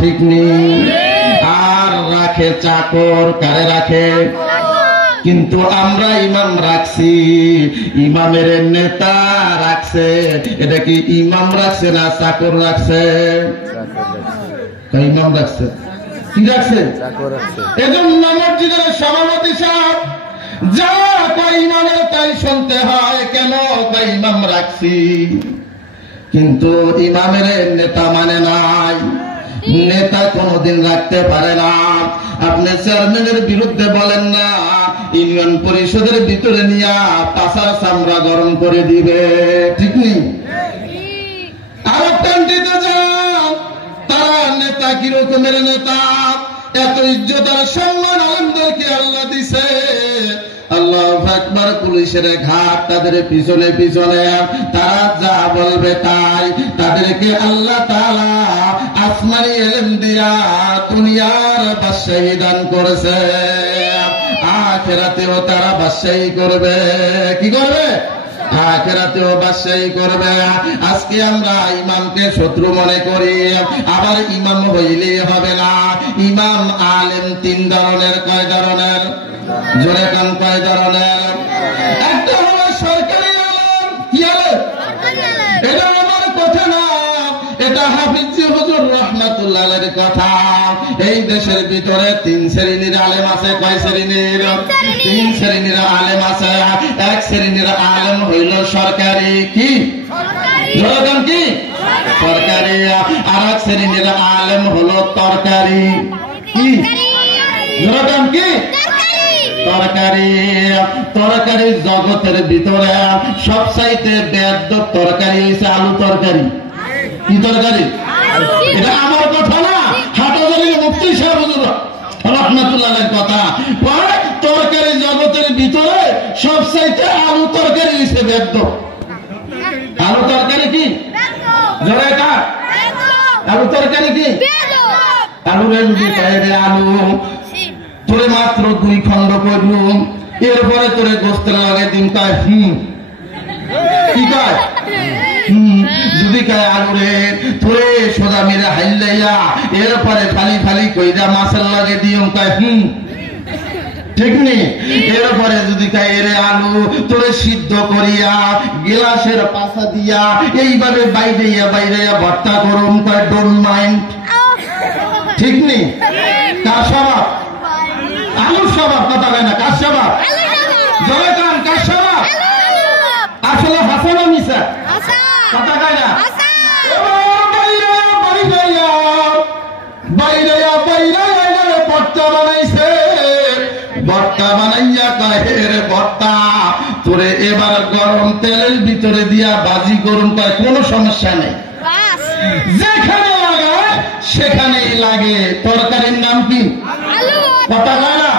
ঠিক নেই? আর রাখে চাকর, কারে রাখে? কিন্তু আমরা ইমাম রাখছি, ইমামের নেতা রাখছে। এটা কি ইমাম রাখছে না চাকর রাখছে? ইমাম রাখছে। কি রাখছে? এজন্য মসজিদের সভাপতি সাহেব যা কয় ইমামের তাই শুনতে হয়। কেন? ইমাম রাখছি, কিন্তু ইমামের নেতা মানে নাই। নেতা কোনদিন রাখতে পারে না। আপনি চেয়ারম্যানের বিরুদ্ধে বলেন না, ইউনিয়ন পরিষদের ভিতরে নিয়ে পাশার চামড়া গরম করে দিবে, ঠিক নেই? আরো কান্ট্রিতে যান, তারা নেতা কিরকমের নেতা, এত ইজ্জত আর সম্মান আলেমদেরকে আল্লাহ দিছে। আল্লাহু আকবার। পুলিশের ঘাট, তাদের পিছনে পিছনে তারা যা বলবে তাই। তাদেরকে আল্লাহ তাআলা আসমানি ইলম দিয়া দুনিয়ার বাদশাহী দান করেছে, আখিরাতেও তারা বাদশাহী করবে। কি করবে? আখিরাতেও বাদশাহী করবে। আজকে আমরা ইমামকে শত্রু মনে করি, আবার ইমাম হইলেই হবে না। ইমাম আলেম তিন ধরনের। কয় ধরনের? জোরে কান, কয় ধরনের? একটা হলো সরকারি আলেম। কি আলেম? এটা আমার কথা না, এটা হাফিজ হুজুর রাহমাতুল্লাহ আলাইহির কথা। এই দেশের ভিতরে তিন শ্রেণীর আলেম আছে। কয় শ্রেণীর? তিন শ্রেণীর আলেম আছে। এক শ্রেণীর আলেম হইল সরকারি। কি? জোরে কি? সরকারি। আর এক শ্রেণীর আলেম হলো তরকারি। কি? জোরে কি? তরকারি। তরকারি জগতের ভিতরে সবচাইতে বেয়াদব তরকারি হয়েছে আলু তরকারি। কি তরকারি? এটা আমার কথা না, হাটহাজারীর মুফতি সাহেব হুজুর রাহমাতুল্লাহের কথা। তরকারি জগতের ভিতরে সবচাইতে আলু তরকারি হয়েছে বেয়াদব। আলু তরকারি কি? জোরে কার? আলু তরকারি কি? আলু রে আলু তোরে মাত্র 2 খণ্ড করলুম, এরপরে তোরে গোস্তের লাগে দিন কয় কি কয়? যদি কয় আলু রে তোরে সোজা মেরে হাইলাইয়া এরপরে ফালি ফালি কইরা মাছের লাগে দিম, কয় ঠিক নেই? এরপরে যদি কয় এরে আলু তোরে সিদ্ধ করিয়া গিলাসের পাশা দিয়া এইভাবে বাইরেয়া বাইরেয়া ভর্তা করুম, কয় ডোন্ট মাইন্ড। ঠিক নেই? কার স্বভাব? আলুর স্বভাব। কথা কয় না, কার স্বভাব? জয় কান, কার স্বভাব? আসলে হাসান মিশা। কথা কয় না। ভর্তা বানাইছে, ভর্তা বানাইয়া কয় রে ভর্তা তোরে এবার গরম তেলের ভিতরে দিয়া বাজি করুন, কয় কোনো সমস্যা নেই, যেখানে লাগায় সেখানেই লাগে। তরকারির নাম কি? কথা কয় না।